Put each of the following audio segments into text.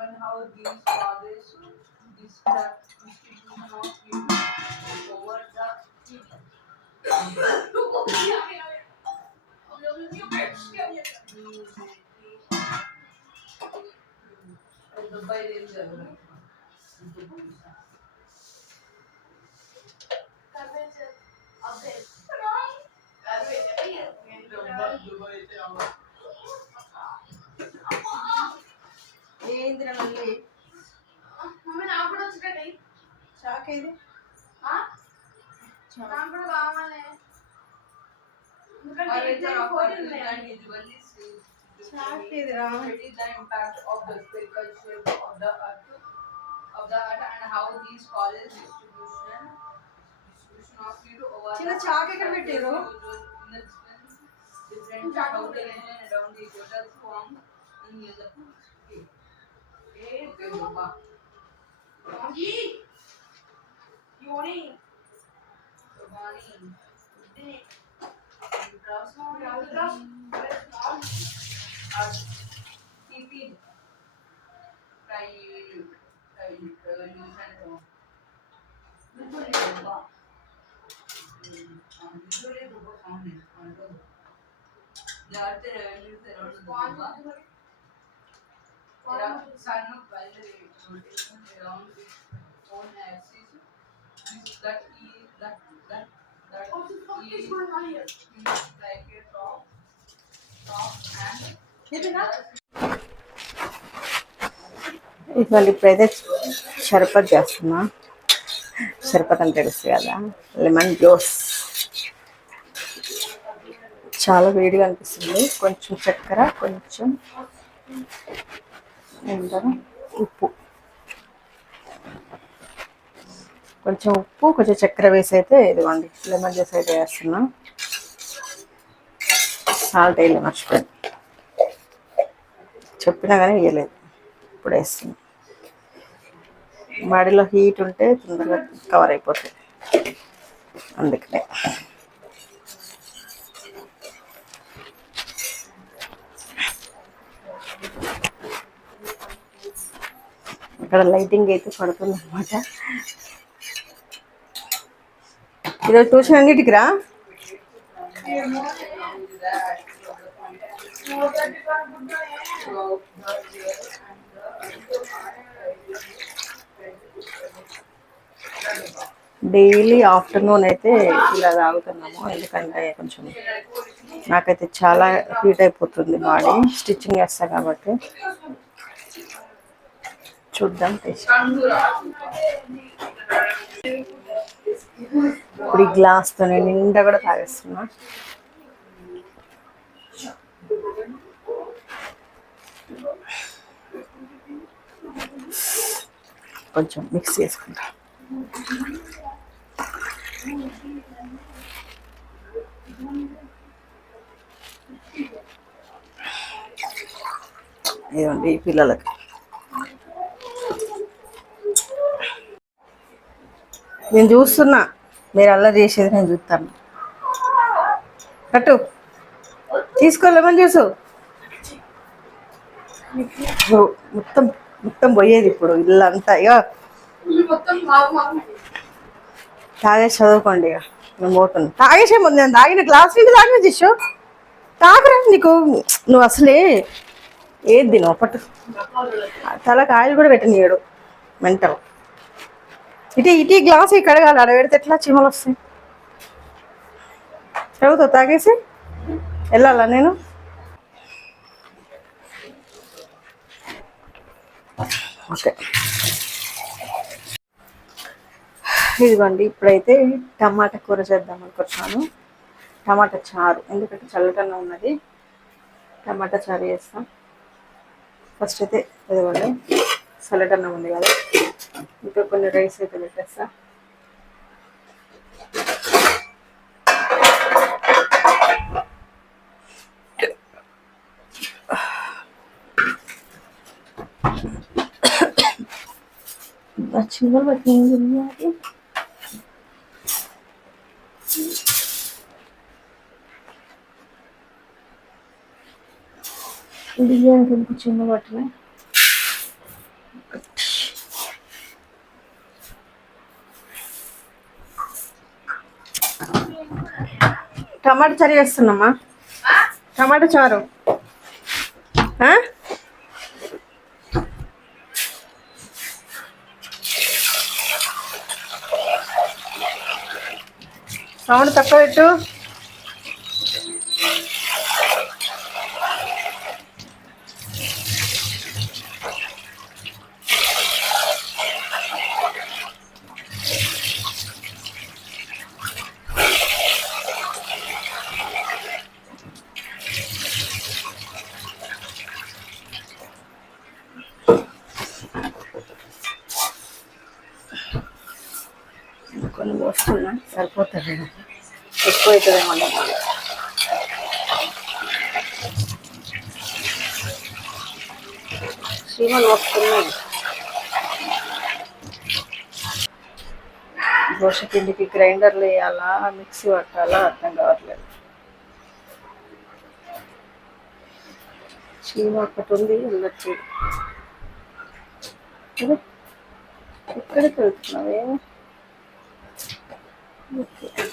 And how these fathers distract institution of human over the Dubai range ఏంద్ర మళ్ళీ mummy నాకు కూడా వచ్చేటట్టు షాక్ ఇది నాకు కూడా కావాలి షాక్ ఇదిరా it is the impact of the spherical shape of the earth and how these causes distribution of heat over చిన్న చాక్ ఎక్కడ పెట్టారు different outer region around the equator form and near the pole. Okay, Baba. Bongi. Yoni. Bani. Dini. TP. The earth revolves around the sun rotation around its own axis. That is like a top and ఇవాళ ఇప్పుడైతే షర్బత్ చేస్తున్నా. షర్బత్ అని తెలుసు కదా, lemon juice. చాలా వేడిగా అనిపిస్తుంది. కొంచెం చక్కెర, కొంచెం ఏమంటారు ఉప్పు, కొంచెం ఉప్పు, కొంచెం చక్కెర వేసి అయితే ఇదిగోండి లెమన్ జ్యూస్ అయితే వేస్తున్నా. సాల్ట్ వేయలేదు, మర్చిపోయాను, చెప్పినా కానీ వేయలేదు. ఇప్పుడు వేస్తున్నా. బాడీలో హీట్ ఉంటే తొందరగా కవర్ అయిపోతుంది, అందుకనే. ఇక్కడ లైటింగ్ అయితే పడుతుంది అనమాట. ఈరోజు ట్యూషన్ అన్నిటికి రా. డైలీ ఆఫ్టర్నూన్ అయితే ఇలా తాగుతున్నాము, ఎందుకంటే కొంచెం నాకైతే చాలా హీట్ అయిపోతుంది బాడీ, స్టిచ్చింగ్ చేస్తా కాబట్టి. చూద్దాం టేస్ట్. ఇప్పుడు ఈ గ్లాస్తో నిండా కూడా తాగేస్తున్నా. కొంచెం మిక్స్ చేసుకుంటా. ఇదిగోండి ఈ పిల్లలకి. నేను చూస్తున్నా, మీరు అల్లరి చేసేది నేను చూస్తాను. కట్టు తీసుకోలేమని చూసు. మొత్తం మొత్తం పోయేది ఇప్పుడు ఇల్లంతా. ఇక తాగేసి చదువుకోండి. ఇక నేను పోతున్నా. తాగేసే ముందు నేను తాగిన గ్లాస్ నుంచి తాగిన తీసు తాగరా. నీకు నువ్వు అసలే ఏది తినవు, పట్టు. తల కాయలు కూడా పెట్టనీయడు మెంటల్. ఇటీ గ్లాస్ కడగాలి, ఆడ పెడితే ఎట్లా చీమలు వస్తాయి. చదువుతావు తాగేసి వెళ్ళాలా నేను? ఓకే, ఇదిగోండి ఇప్పుడైతే టమాటా కూర చేద్దాం అనుకుంటున్నాను. టమాటా చారు, ఎందుకంటే చల్లటన్నా ఉన్నది. టమాటా చారు చేస్తాం. ఫస్ట్ అయితే ఇదిగోండి చల్లటన్నా ఉంది కదా, ఇంకా కొన్ని రైస్ అయితే పెట్టేస్తా. చిన్న బట్టి ఏం తిన్నాది బియ్యం తింపు చిన్న బట్టలే టమాటా చారు చేస్తున్నామ్మా. టమాటా చారు సౌండ్ తక్కువ పెట్టు. కొన్ని పోస్తున్నా సరిపోతుంది, ఎక్కువ అవుతుందేమో. చీమలు వస్తున్నాయి. దోశ పిండికి గ్రైండర్లు వేయాలా, మిక్సీ పట్టాలా అర్థం కావట్లేదు. చీమ ఒకటి ఉంది, వెళ్ళచ్చు. ఎక్కడికి వెళ్తున్నావే?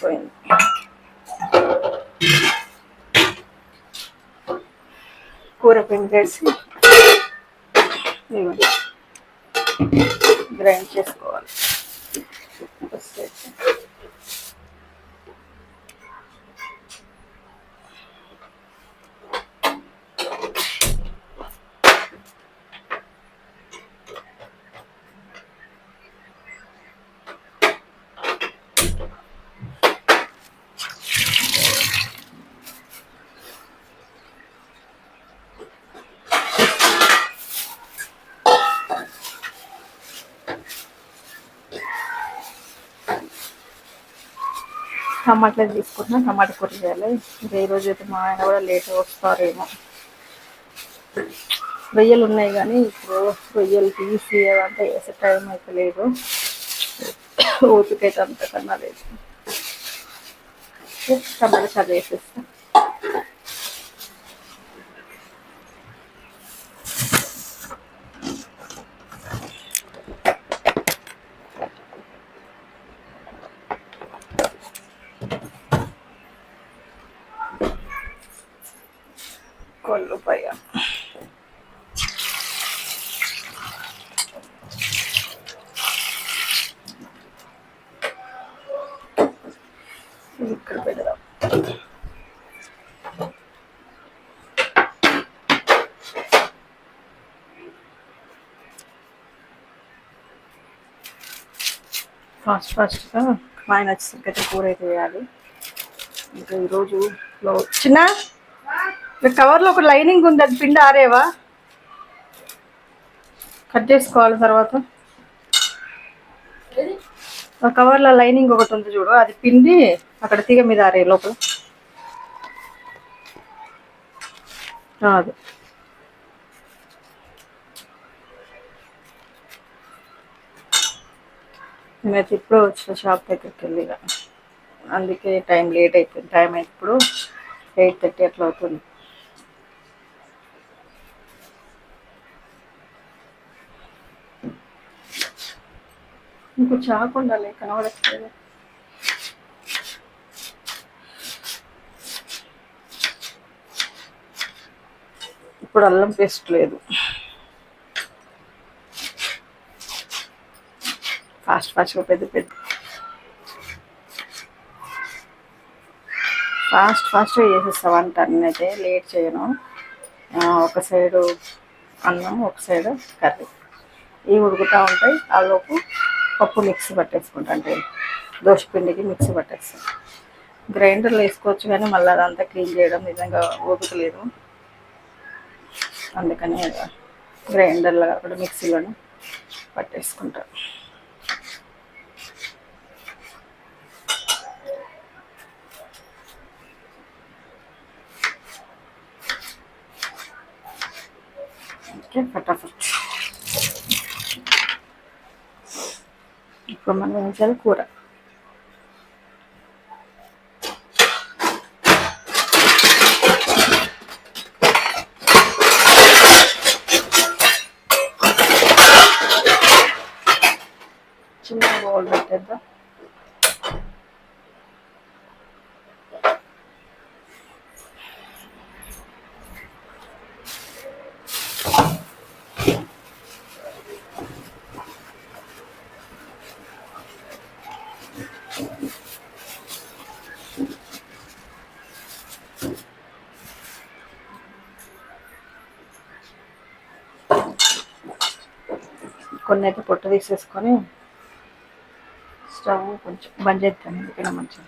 పోయింది. కూర పిండి వేసి గ్రైండ్ చేసుకోవాలి. టమాటాలు తీసుకుంటున్నా, టమాటా కూర చేయాలి. ఇంకా ఈరోజు అయితే మా ఆయన కూడా లేట్గా వస్తారేమో. రొయ్యలు ఉన్నాయి కానీ ఇప్పుడు రొయ్యలు తీసి అదంతా వేసే టైం అయితే లేదు, ఓపికైతే అంతకన్నా లేదు. టమాటా చారు వేసేస్తా. కొల్లుపాయ ఇక్కడ పెడదాం. ఫాస్ట్గా మా ఆయన వచ్చేసరికి అయితే కూర అయితే వేయాలి. ఇంకా ఈరోజు చిన్న కవర్లో ఒక లైనింగ్ ఉంది, అది పిండి ఆరేవా? కట్ చేసుకోవాలి తర్వాత. ఆ కవర్లో లైనింగ్ ఒకటి ఉంది చూడు, అది పిండి అక్కడ తీగ మీద ఆరే లోపల. అది మేమైతే ఇప్పుడు వచ్చిన షాప్ దగ్గరికి వెళ్ళి, అందుకే టైం లేట్ అయిపోయింది. టైం అయితే ఇప్పుడు 8:30 అట్లా అవుతుంది. ఇంకో చాకు ఉండాలి, కనబడట్లేదు. ఇప్పుడు అల్లం పేస్ట్ లేదు. ఫాస్ట్గా ఫాస్ట్గా చేసేస్తా వంట. అన్నైతే లేట్ చేయను. ఒక సైడు అన్నం, ఒక సైడు కర్రీ, ఇవి ఉడుకుతూ ఉంటాయి. ఆలోపు పప్పు మిక్సీ పట్టేసుకుంటా, అంటే దోశ పిండికి మిక్సీ పట్టేస్తాను. గ్రైండర్లో వేసుకోవచ్చు కానీ మళ్ళీ అదంతా క్లీన్ చేయడం నిజంగా ఓపిక లేదు. అందుకని గ్రైండర్లో కాకుండా మిక్సీలోనే పట్టేసుకుంటాను. ఓకే, ఫటాఫట్. నిమిషాలు కూర. చిన్న బౌల్ పెట్టేద్దాం. కొన్ని అయితే పొట్టు తీసేసుకొని స్టవ్ కొంచెం బంద్ చేస్తాను, ఎందుకైనా మంచిది.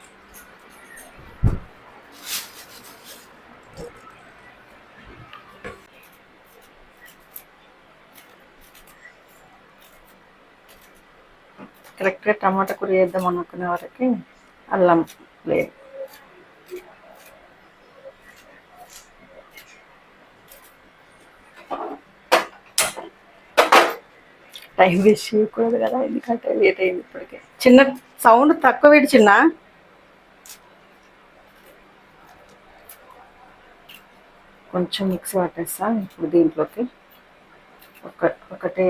కరెక్ట్గా టమాటా కూర చేద్దాం అనుకునే వరకు అల్లం లేదు. టైం వేస్ట్ చేయకూడదు కదా, ఎందుకంటే లేట్ అయింది ఇప్పటికే. చిన్న సౌండ్ తక్కువ పెట్టి చిన్న. కొంచెం మిక్సీ పట్టేస్తా ఇప్పుడు దీంట్లోకి. ఒకటే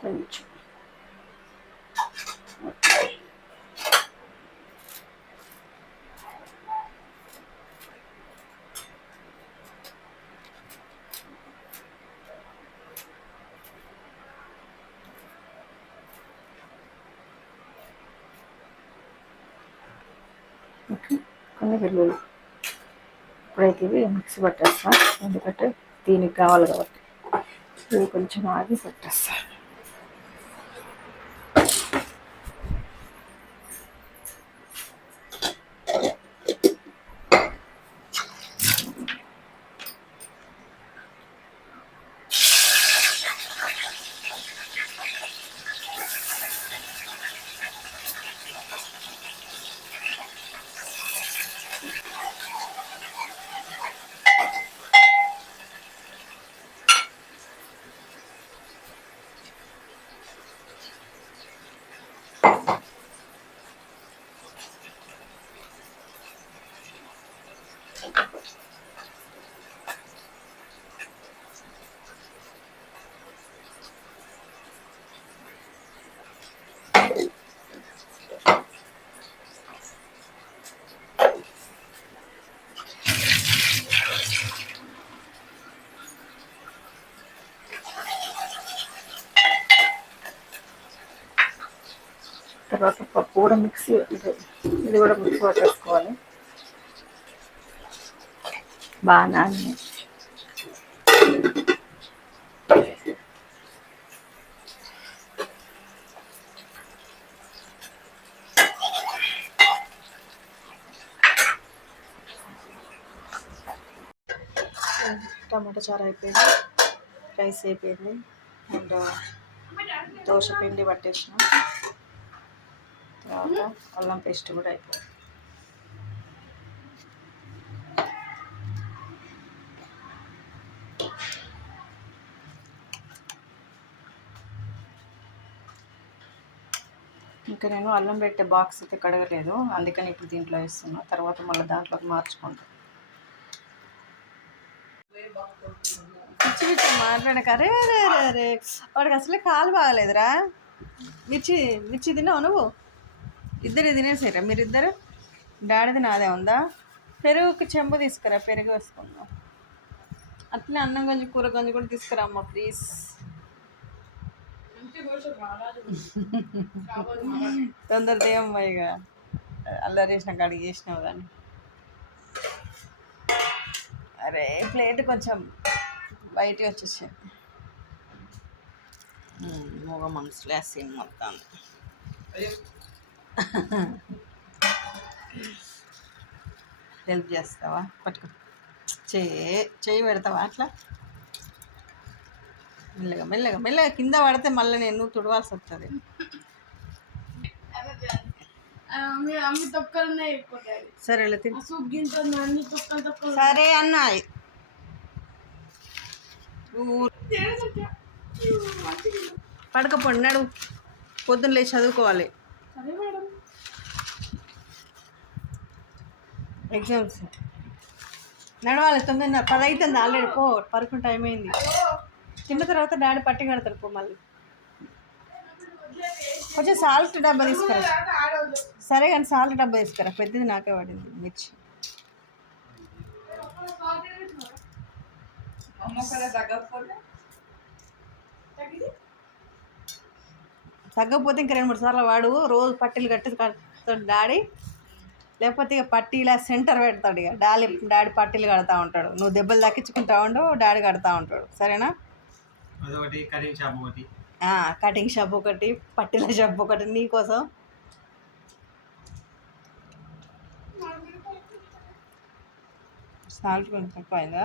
కొంచెం కొన్ని వెల్లుల్లి. ఇప్పుడైతే ఇవి మిక్సీ పట్టేస్తా, ఎందుకంటే దీనికి కావాలి కాబట్టి. ఇవి కొంచెం ఆగి పట్టేస్తా. తర్వాత పప్పు కూడా మిక్సీ, ఇది కూడా మిక్సీ పట్టేసుకోవాలి బాగా. టమాటా చారు అయిపోయింది, రైస్ అయిపోయింది, అండ్ దోశ పిండి పట్టేసిన. తర్వాత అల్లం పేస్ట్ కూడా అయిపోయింది. ఇంకా నేను అల్లం పెట్టే బాక్స్ అయితే కడగలేదు, అందుకని ఇప్పుడు దీంట్లో వేస్తున్నా. తర్వాత మళ్ళీ దాంట్లోకి మార్చుకుంటాను. పిచ్చి పిచ్చి మాట్లాడక. అరే అరే అరే అరే, వాడికి అసలే కాలు బాగాలేదురా. మిర్చి తిన్నావు నువ్వు? ఇద్దరు తినేసారా మీరిద్దరు? డాడీది నాదే ఉందా? పెరుగుకి చెంబు తీసుకురా, పెరుగు వేసుకుందాం. అట్లనే అన్నం గంజి కూర గంజి కూడా తీసుకురా అమ్మ ప్లీజ్. తొందర దేవమ్మ, ఇక అల్లరి చేసినాక అడిగి చేసినావు కానీ. అరే ప్లేట్ కొంచెం బయటికి వచ్చేసి మూగ మనసులో వేసి మొత్తం. హెల్ప్ చేస్తావా? పట్టుకో, చెయ్యి పెడతావా అట్లా? మెల్లగా మెల్లగా మెల్లగా కింద పడితే మళ్ళీ నేను తుడవాల్సి వస్తుంది. అమ్మి తొక్కలున్నాయి ఎక్కువ. సరే లతి సూప్ గింజ అన్ని తొక్కలు సరే అన్న పడకపోండి నడు, పొద్దున్న లేచి చదువుకోవాలి. సరే మేడం. ఎగ్జామ్స్ నడవాలి. 9:30 10 అవుతుంది ఆల్రెడీ. పో పడుకుని టైం అయింది. తిన్న తర్వాత డాడీ పట్టి కడతారు. పో మళ్ళీ కొంచెం సాల్ట్ డబ్బా తీసుకురా. సరే కానీ సాల్ట్ డబ్బా తీసుకురా, పెద్దది నాకే పడింది మిర్చి. తగ్గకపోతే ఇంక 2-3 సార్లు వాడు రోజు పట్టీలు కట్టి కడతాడు డాడీ. లేకపోతే ఇక పట్టీల సెంటర్ పెడతాడు. ఇక డాడీ పట్టీలు కడతా ఉంటాడు. నువ్వు దెబ్బలు దక్కించుకుంటా ఉండు, డాడీ కడతా ఉంటాడు. సరేనా? కటింగ్ షాప్ ఒకటి, పట్టీల షాప్ ఒకటి నీకోసం. సాల్ట్ కొంచెం తక్కువ అయిందా?